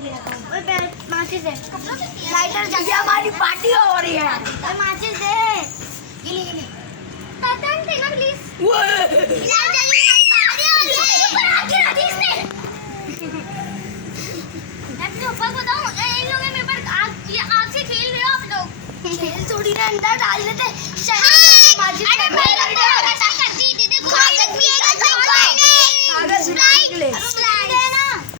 माचिस है, लाइटर जगह हमारी पार्टी हो रही है। माचिस है, गिली गिली पतंग देना प्लीज। बताओ इन लोगों में पर आग से खेल रहे हो आप लोग। खेल थोड़ी ना अंदर डाल देते।